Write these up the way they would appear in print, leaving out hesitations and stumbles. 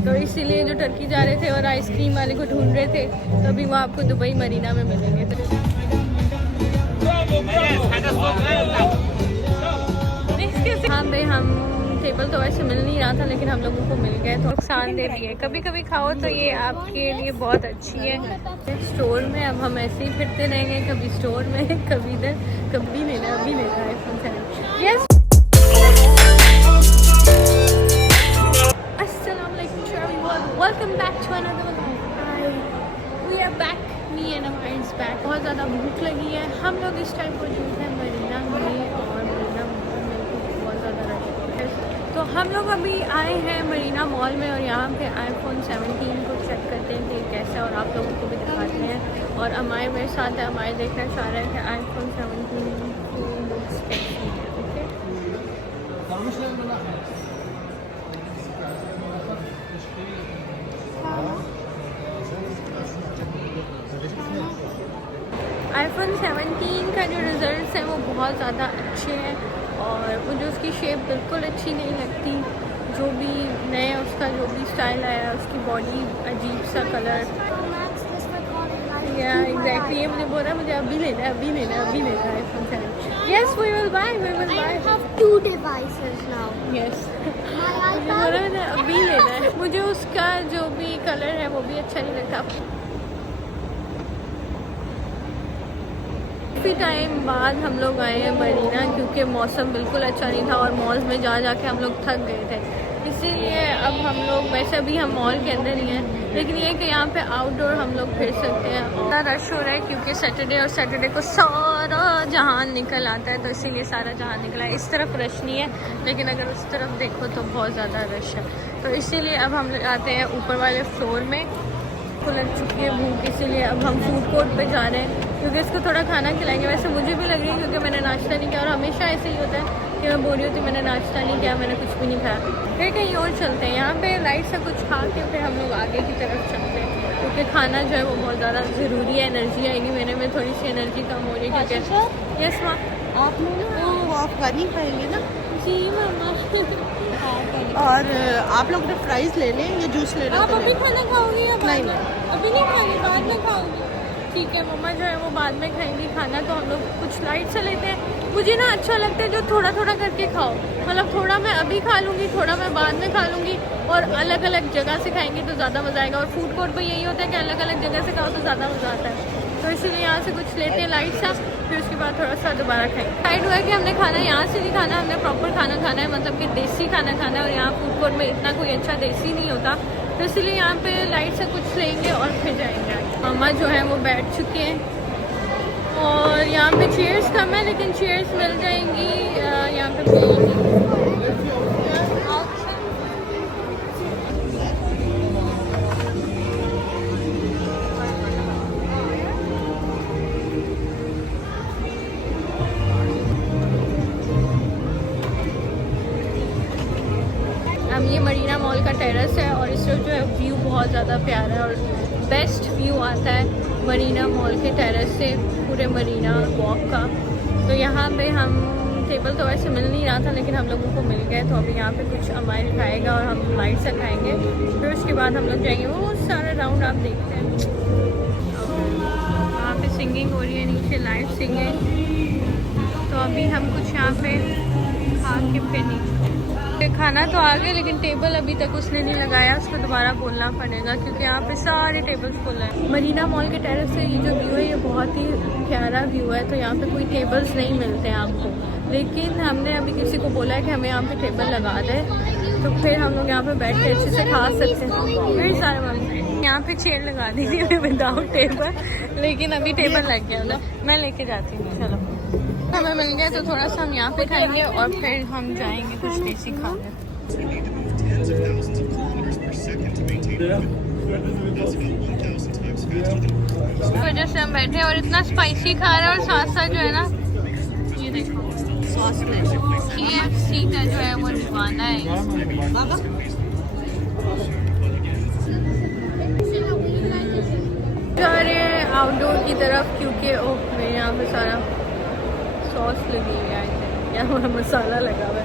तो इसीलिए जो टर्की जा रहे थे और आइसक्रीम वाले को ढूंढ रहे थे, तो अभी वो आपको दुबई मरीना में मिलेंगे। हाँ भाई, हम टेबल तो वैसे मिल नहीं रहा था, लेकिन हम लोगों को मिल गए तो नुकसान दे दिए। कभी कभी खाओ तो ये आपके लिए बहुत अच्छी है। स्टोर में अब हम ऐसे ही फिरते रहेंगे, कभी स्टोर में, कभी इधर, कभी लेना, अभी लेना आईफोन 7। यस, अस्सलाम वालेकुम, welcome back to another vlog. We are back, me and Amar is back. बहुत ज़्यादा भूख लगी है। हम लोग इस टाइम मौजूद हैं मरीना में, और मरीना मॉल में बहुत ज़्यादा रश है। तो हम लोग अभी आए हैं मरीना मॉल में, और यहाँ पे आईफोन 17 को चेक करते हैं कि कैसा है, और आप लोगों को भी दिखाते हैं। और अमाय मेरे साथ है, अमाय देखना चाह रहे हैं कि आईफोन 17 की लुक्स कैसी है। ओके, आईफोन 17 का जो रिज़ल्ट है वो बहुत ज़्यादा अच्छे हैं, और मुझे उसकी शेप बिल्कुल अच्छी नहीं लगती। जो भी नया उसका जो भी स्टाइल आया है, उसकी बॉडी अजीब सा कलर, या एग्जैक्टली ये मुझे बोल रहा है मुझे अभी लेना है, अभी लेना है, अभी लेना है iPhone 7। Yes, we will buy, we will buy. I have 2 devices now. Yes, My मुझे बोल रहा है मुझे अभी लेना है। मुझे उसका जो भी कलर है वो भी अच्छा नहीं लगता। काफ़ी टाइम बाद हम लोग आए हैं मरीना, क्योंकि मौसम बिल्कुल अच्छा नहीं था और मॉल्स में जा के हम लोग थक गए थे। इसीलिए अब हम लोग, वैसे अभी हम मॉल के अंदर ही हैं, लेकिन ये कि यहाँ पे आउटडोर हम लोग फिर सकते हैं। और रश हो रहा है क्योंकि सैटरडे को सारा जहान निकल आता है, तो इसीलिए सारा जहान निकला है। इस तरफ रश नहीं है, लेकिन अगर उस तरफ देखो तो बहुत ज़्यादा रश है। तो इसीलिए अब हम आते हैं ऊपर वाले फ्लोर में। को लग चुकी है भूख, इसीलिए अब हम फूड कोर्ट पे जा रहे हैं, क्योंकि इसको थोड़ा खाना खिलाएंगे। वैसे मुझे भी लग रही है, क्योंकि मैंने नाश्ता नहीं किया, और हमेशा ऐसे ही होता है कि मैं बोल रही होती मैंने नाश्ता नहीं किया, मैंने कुछ भी नहीं खाया। फिर कहीं और चलते हैं, यहाँ पे लाइट से कुछ खा के फिर हम लोग आगे की तरफ चलते हैं, क्योंकि खाना जो है वो बहुत ज़्यादा ज़रूरी है। एनर्जी आएगी, मेरे में थोड़ी सी एनर्जी कम हो रही है। क्योंकि यस माँ, आप लोग ना वो अफगानी खाएंगे ना? जी मामा। और आप लोग ने फ्राइज ले लें या जूस लेना? आप अभी खाना खाओगी या नहीं, अभी नहीं खाओगी, बाद में खाओगी? ठीक है, मम्मा जो है वो बाद में खाएंगी खाना। तो हम लोग कुछ लाइट से लेते हैं। मुझे ना अच्छा लगता है जो थोड़ा थोड़ा करके खाओ, मतलब थोड़ा मैं अभी खा लूँगी, थोड़ा मैं बाद में खा लूँगी, और अलग अलग जगह से खाएंगे तो ज़्यादा मज़ा आएगा। और फूड कोर्ट पर यही होता है कि अलग अलग जगह से खाओ तो ज़्यादा मज़ा आता है। तो इसीलिए यहाँ से कुछ लेते हैं लाइट सा, फिर उसके बाद थोड़ा सा दोबारा खाएंगे। साइड हुआ कि हमने खाना यहाँ से नहीं खाना, हमने प्रॉपर खाना खाना है, मतलब कि देसी खाना खाना है। और यहाँ फूड कोर्ट में इतना कोई अच्छा देसी नहीं होता, तो इसलिए यहाँ पे लाइट से कुछ लेंगे और फिर जाएंगे। मम्मा जो है वो बैठ चुके हैं, और यहाँ पे चेयर्स कम है, लेकिन चेयर्स मिल जाएंगी यहाँ पे। ये मरीना मॉल का टेरेस है, और इससे जो है व्यू बहुत ज़्यादा प्यारा है, और बेस्ट व्यू आता है मरीना मॉल के टेरेस से पूरे मरीना वॉक का। तो यहाँ पे हम टेबल तो वैसे मिल नहीं रहा था, लेकिन हम लोगों को मिल गए। तो अभी यहाँ पे कुछ अमाइल खाएगा और हम लाइट से खाएंगे, फिर उसके बाद हम लोग जाएंगे। वो सारा राउंड आप देखते हैं, वहाँ पे सिंगिंग हो रही है, नीचे लाइव सिंगिंग। तो अभी हम कुछ यहाँ पे खा के फिर नहीं, खाना तो आ गया, लेकिन टेबल अभी तक उसने नहीं लगाया, उसको दोबारा बोलना पड़ेगा, क्योंकि यहाँ पे सारे टेबल्स फुल हैं। मरीना मॉल के टेरेस से ये जो व्यू है ये बहुत ही प्यारा व्यू है। तो यहाँ पे कोई टेबल्स नहीं मिलते हैं आपको, लेकिन हमने अभी किसी को बोला है कि हमें यहाँ पे टेबल लगा दे, तो फिर हम लोग यहाँ पे बैठ के अच्छे से खा सकते हैं। कई सारे मम्मी यहाँ पे चेयर लगा दी थी विदाउट टेबल, लेकिन अभी टेबल लग गया उधर, मैं लेके जाती हूँ। चलो, हमें मिल गया तो थोड़ा सा हम यहाँ पे खाएंगे, और फिर हम जाएंगे कुछ देसी खाने। इस वजह से हम बैठे और इतना स्पाइसी खा रहे हैं, और साथ साथ जो है ना, ये देखो सॉस KFC का जो है वो दीवाना है। जा रहे हैं आउटडोर की तरफ, क्योंकि ओह मेरे यहाँ पे सारा सॉस लगी हुई है। क्या हुआ मसाला लगा हुआ है।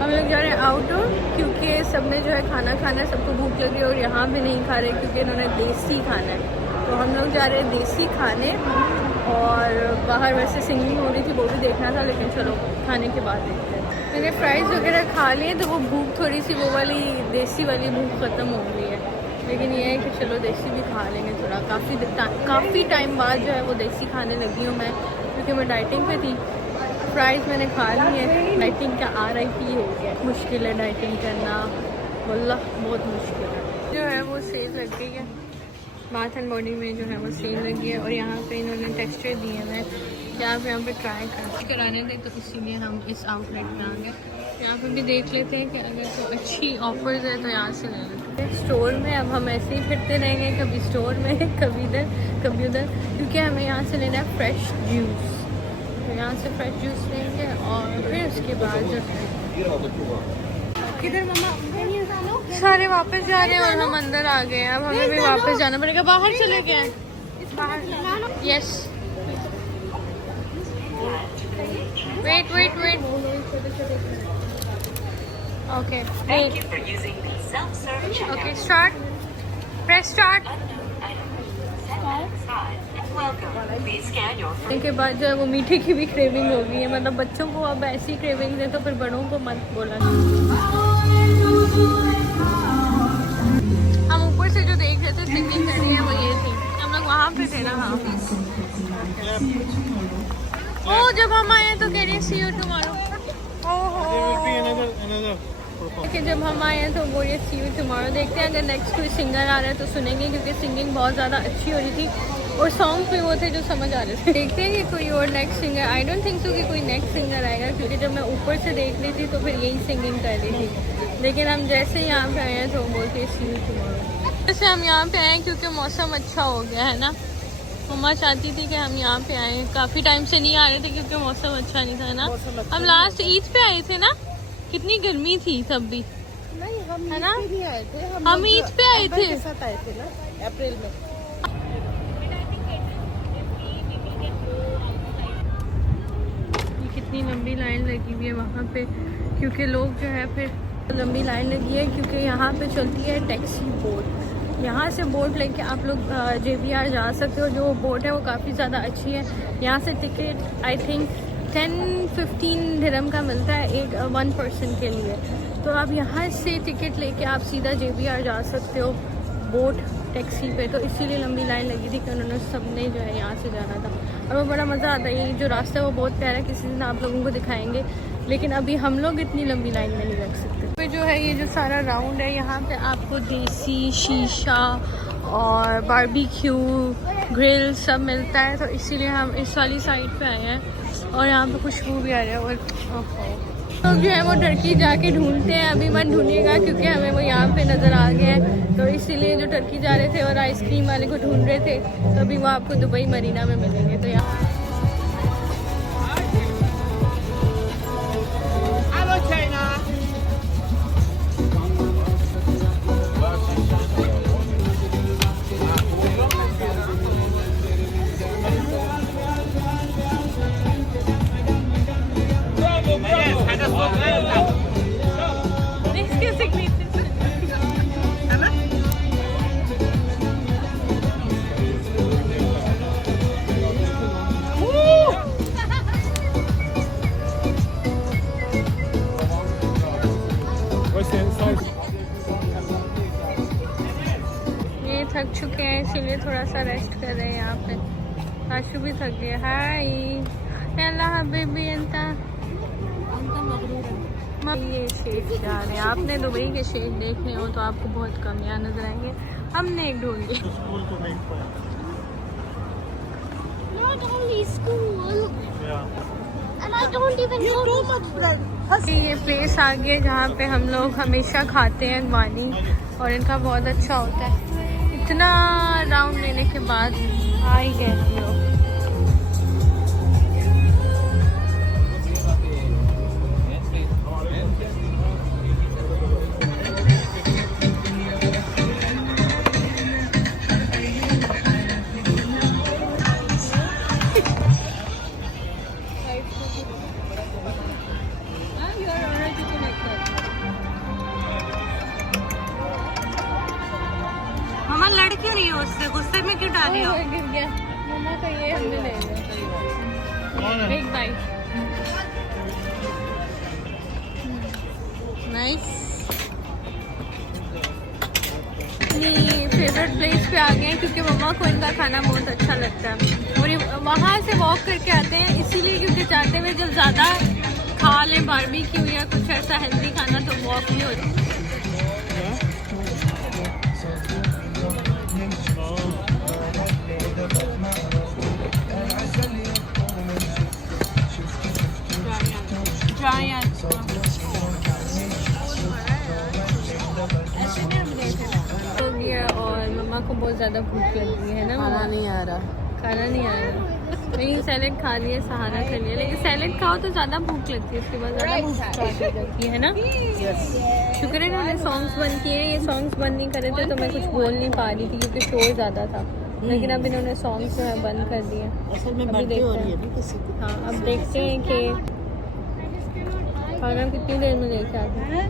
हम लोग जा रहे हैं आउटडोर क्योंकि सब ने जो है खाना खाना है, सबको भूख लगी है और यहाँ पे नहीं खा रहे क्योंकि इन्होंने देसी खाना है। तो हम लोग जा रहे हैं देसी खाने, और बाहर वैसे सिंगिंग हो रही थी वो भी देखना था, लेकिन चलो खाने के बाद देखते हैं। मैंने फ्राइज़ वगैरह खा लिए तो वो भूख थोड़ी सी वो वाली देसी वाली भूख ख़त्म हो गई है, लेकिन ये है कि चलो देसी भी खा लेंगे थोड़ा। काफ़ी टाइम बाद जो है वो देसी खाने लगी हूँ मैं, क्योंकि मैं डाइटिंग पे थी। फ्राइज़ मैंने खा ली है, डाइटिंग का RIP हो गया। मुश्किल है डाइटिंग करना, वल्लाह बहुत मुश्किल है। जो है वो सेल लग गई है, बाथ एंड बॉडी में जो है वो सेल लगी है, और यहाँ पे इन्होंने टेक्सचर दिए हैं कि आप यहाँ पे ट्राई कराने थे, तो इसीलिए हम इस आउटलेट में आ गए। यहाँ पे भी देख लेते हैं कि अगर कोई अच्छी ऑफर्स है तो यहाँ से ले लेते हैं। स्टोर में अब हम ऐसे ही फिरते रहेंगे, कभी स्टोर में कभी इधर कभी उधर, क्योंकि हमें यहाँ से लेना है फ्रेश जूस। तो यहाँ से फ्रेश जूस लेंगे और फिर उसके बाद जो है किधर मम्मा सारे वापस जा रहे हैं और हम अंदर आ गए हैं। अब हमें भी वापस जाना पड़ेगा, बाहर चले गए बाहर। Yes wait okay okay start, press start. के बाद जो है वो मीठे की भी क्रेविंग हो गई है, मतलब बच्चों को अब ऐसी क्रेविंग है तो फिर बड़ों को मत बोला। हम ऊपर से जो देख रहे थे सिंगिंग कर रही है वो ये थी, हम लोग वहाँ पे थे ना। हाँ ओ जब हम आए तो कह रही है सी यू टुमारो। कि जब हम आए हैं तो वो ये सी यू टुमारो। देखते हैं अगर नेक्स्ट कोई सिंगर आ रहा है तो सुनेंगे, क्योंकि सिंगिंग बहुत ज़्यादा अच्छी हो रही थी और सॉन्ग भी वो थे जो समझ आ रहे थे। देखते हैं कि कोई और next singer, I don't think so कि कोई नेक्स्ट सिंगर आएगा, क्योंकि जब मैं ऊपर से देख रही थी तो फिर यही सिंगिंग कर रही थी। लेकिन हम जैसे ही यहाँ पे आए हैं तो बोलते सी यू टुमारो। जैसे हम यहाँ पे आए क्योंकि मौसम अच्छा हो गया है ना। मम्मा चाहती थी कि हम यहाँ पे आए, काफ़ी टाइम से नहीं आ रहे थे क्योंकि मौसम अच्छा नहीं था ना। हम लास्ट ईद पे आए थे ना, कितनी गर्मी थी तब भी, नहीं हम है ना? ईद पे नहीं आए थे, हम ईद पे आए थे, के साथ आए थे ना अप्रैल में। कितनी लंबी लाइन लगी हुई है वहाँ पे, क्योंकि लोग जो है फिर लंबी लाइन लगी है क्योंकि यहाँ पे चलती है टैक्सी बोट। यहाँ से बोट लेके आप लोग JBR जा सकते हो। जो बोट है वो काफ़ी ज़्यादा अच्छी है। यहाँ से टिकट आई थिंक 10-15 दिरहम का मिलता है एक 1 पर्सन के लिए। तो आप यहाँ से टिकट लेके आप सीधा JBR जा सकते हो बोट टैक्सी पे। तो इसीलिए लंबी लाइन लगी थी कि उन्होंने सबने जो है यहाँ से जाना था, और वो बड़ा मज़ा आता है। ये जो रास्ता है वो बहुत प्यारा है, किसी दिन आप लोगों को दिखाएंगे, लेकिन अभी हम लोग इतनी लंबी लाइन में नहीं रख सकते। फिर जो है ये जो सारा राउंड है, यहाँ पे आपको देसी शीशा और बारबेक्यू ग्रिल सब मिलता है, तो इसीलिए हम इस वाली साइड पे आए हैं। और यहाँ पे खुशबू भी आ रहा है। और लोग जो है वो टर्की जाके ढूंढते हैं, अभी मत ढूंढिएगा क्योंकि हमें वो यहाँ पे नज़र आ गया है। तो इसीलिए जो टर्की जा रहे थे और आइसक्रीम वाले को ढूंढ रहे थे, तो अभी वो आपको दुबई मरीना में मिलेंगे। तो यहाँ थक चुके हैं इसीलिए थोड़ा सा रेस्ट कर रहे हैं यहाँ पे। आशु भी थक गया। हाय अल्लाह हबीबी अंता ये शेड जा रहे हैं। आपने दुबई के शेड देखने हो तो आपको बहुत कम यहाँ नजर आएंगे। हमने एक ढूंढ लिया। Not only school. And I don't even know. ये प्लेस आ गया जहाँ पे हम लोग हमेशा खाते हैं वानी, और इनका बहुत अच्छा होता है। इतना राउंड लेने के बाद आ ही गए हम लोग। मम्मा लड़ क्यों रही हो उससे, गुस्से में क्यों डाली हो? गिर गया मम्मा का, ये हमने ले लिया एक बाइट। नाइस। अपनी फेवरेट प्लेस पे आ गए हैं क्योंकि मम्मा को इनका खाना बहुत अच्छा लगता है और ये वहाँ से वॉक करके आते हैं इसीलिए क्योंकि चाहते हुए जब ज़्यादा खा लें बारबेक्यू या कुछ ऐसा हेल्दी खाना तो वॉक नहीं होता। हो गया और मम्मा को बहुत ज़्यादा भूख लगी है ना। खाना नहीं आ रहा। खाना नहीं आ रहा। वही सैलेड खा लिया, सहारा कर लिया, लेकिन सैलेड खाओ तो ज़्यादा भूख लगती है, उसके बाद ज़्यादा भूख लगती है ना। शुक्र है इन्होंने सॉन्ग्स बंद किए हैं, ये सॉन्ग्स बंद नहीं करे थे तो मैं कुछ बोल नहीं पा रही थी क्योंकि शोर ज़्यादा था, लेकिन अब इन्होंने सॉन्ग्स जो है बंद कर दिए। असल में अभी बर्थडे हो रही है देखते ना किसी की। हाँ अब देखते हैं कि खाना कितनी देर में लेके आते हैं।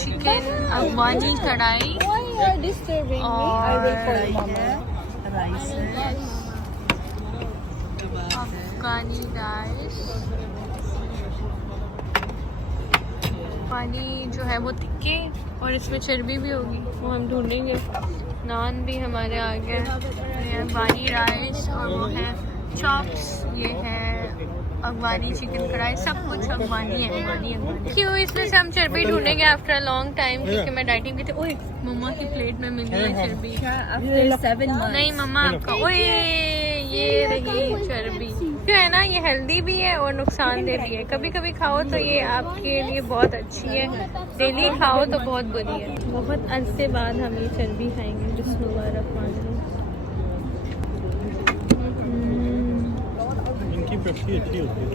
चिकन अफगानी कढ़ाई और राइस है, अफगानी राइस, पानी जो है वो तिक्के और इसमें चर्बी भी होगी, वो हम ढूंढेंगे। नान भी हमारे आ गए, ये अफगानी राइस और वो है चॉप्स, ये है अफगानी चिकन कढ़ाई, सब कुछ अफगानी है। अफगानी क्यों इसमें से हम चर्बी ढूंढेंगे आफ्टर अ लॉन्ग टाइम क्योंकि मैं डाइटिंग की थी। ओए मम्मा की प्लेट में मिल गई है चर्बी। नहीं मम्मा आपका, ओए ये रही चर्बी। क्यों है ना, ये हेल्दी भी है और नुकसानदेह भी है। कभी कभी खाओ तो ये आपके लिए बहुत अच्छी है, डेली खाओ तो बहुत बुरी है। बहुत अरसे बाद हम ये चर्बी खाएंगे। बिस्मिल्लाहिर्रहमानिर्रहीम। पेप्सी अच्छी होती है,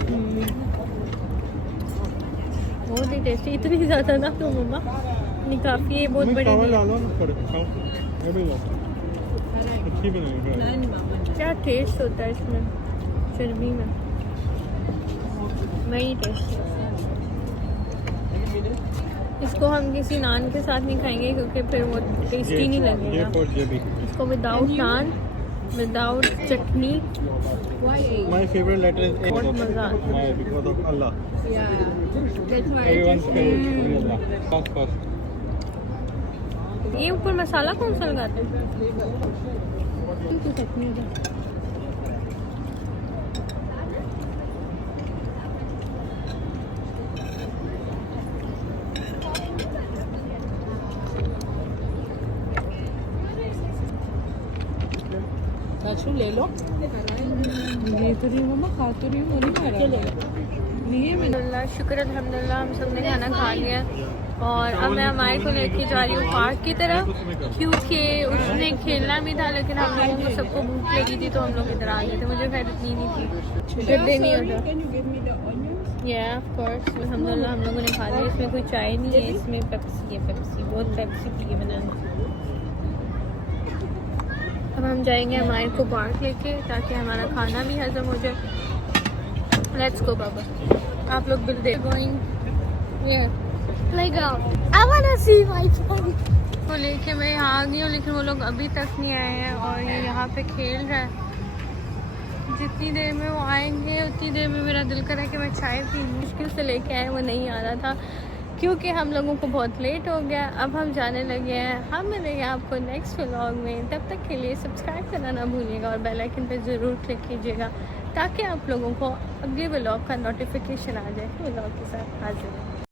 बहुत ही टेस्टी, इतनी ज़्यादा ना तो मम्मा नहीं, काफ़ी है, बहुत बड़ी चावल नहीं। डालो ना थोड़े, खाओ, ये भी लो। अच्छी बनाएंगे। क्या टेस्ट होता है इसमें चर्बी में, वही टेस्ट है। इसको हम किसी नान के साथ नहीं खाएंगे क्योंकि फिर वो टेस्टी नहीं लगेगा। ये भी इसको without naan, without chutney. My favorite letter is A बहुत मज़ा आता है। because of Allah. Everyone's favorite is Allah. First. ये ऊपर मसाला कौन सा लगाते हैं? ले लो। ये तो रही मम्मा, खा तो रही हूँ, नहीं। शुक्र अल्हम्दुलिल्लाह हम सब ने खाना खा लिया और अब मैं हमारे को लेके जा रही हूँ पार्क की तरफ क्योंकि उसने खेलना भी था, लेकिन हम लोगों को सबको भूख लगी थी तो हम लोग इधर आ गए थे। मुझे खैर इतनी नहीं थी, गड्ढे नहीं होता। या ऑफ कोर्स अल्हम्दुलिल्लाह हम लोगों ने खा लिया। इसमें कोई चाय नहीं है, इसमें पेप्सी है, पेप्सी बहुत पेप्सी पी है मैंने। अब हम जाएंगे हमारे को पार्क लेके ताकि हमारा खाना भी हजम हो जाए। लेट्स गो बाबा, आप लोग bill they. Going Playground. I wanna see my friend. को लेके मैं यहाँ आ गई हूँ, लेकिन वो लोग अभी तक नहीं आए हैं और ये यहाँ पे खेल रहा है। जितनी देर में वो आएंगे उतनी देर में मेरा दिल करा कि मैं चाय पी। मुश्किल से लेके आए, वो नहीं आ रहा था क्योंकि हम लोगों को बहुत लेट हो गया। अब हम जाने लगे हैं। हम मिलेंगे आपको नेक्स्ट व्लॉग में, तब तक के लिए सब्सक्राइब करना ना भूलिएगा और बेल आइकन पर ज़रूर क्लिक कीजिएगा ताकि आप लोगों को अगले व्लॉग का नोटिफिकेशन आ जाए। व्लॉग के साथ हाजिर है।